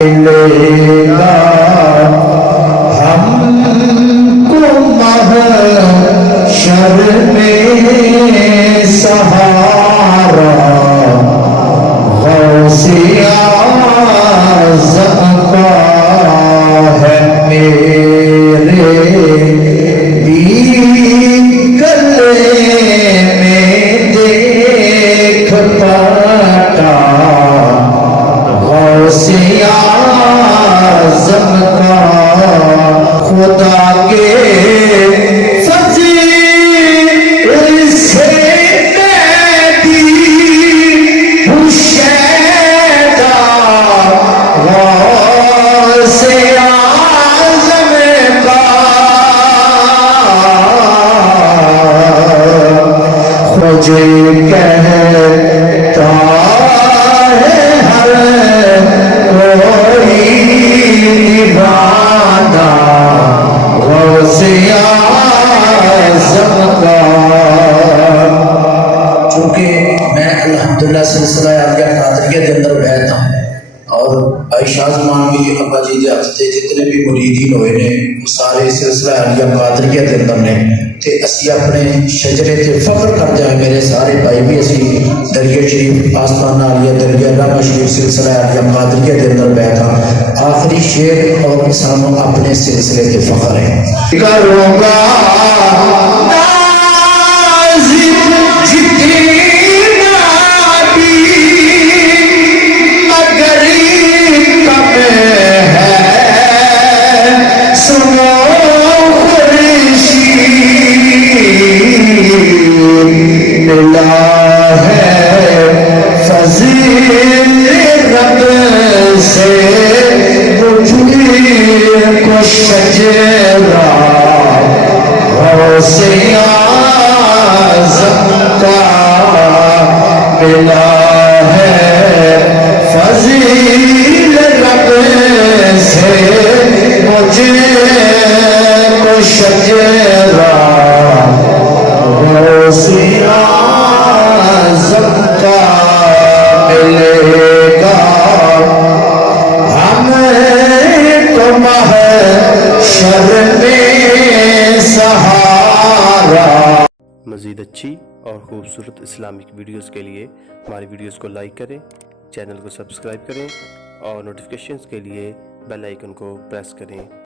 ملے گا ہم کو محشر میں سہارا، غوث اعظم کا ہے میرے بھی گلے میں دیکھ پاتا، غوث اعظم کا خدا کے فضل سے میں بھی ہوں شیدا، غوث اعظم کا مجھے کہتا ہے ہر کوئی دیوانہ، غوث اعظم کا۔ چونکہ میں الحمدللہ سلسلہ عالیہ قادریہ کے اندر بیٹھا ہوں، اور بھائی شاہ زمان بھی ابا جی دے ہفتے جتنے بھی مریدین ہوئے نے وہ سارے سلسلہ عالیہ قادریہ کے اندر نے، تے اسی اپنے شجرے تے فخر کرتے ہیں میرے سارے بھائی بھی اسی دریا شریف آستانہ عالیہ دریا علامہ شریف سلسلہ عالیہ قادریہ کے اندر بیٹھا، آخری شعر اور سانوں اپنے سلسلے تے فخر ہے۔ کروں گا نازم جتنا بھی مگر کم ہے، سنو ملا ہے فضل رب سے مجھے کو شجرہ، غوث اعظم کا ملا ہے فضل رب سے مجھے کو شجرہ، غوث اعظم کا ملے گا ہم کو محشر میں سہارا۔ مزید اچھی اور خوبصورت اسلامک ویڈیوز کے لیے ہماری ویڈیوز کو لائک کریں، چینل کو سبسکرائب کریں اور نوٹیفیکیشنز کے لیے بیل آئیکن کو پریس کریں۔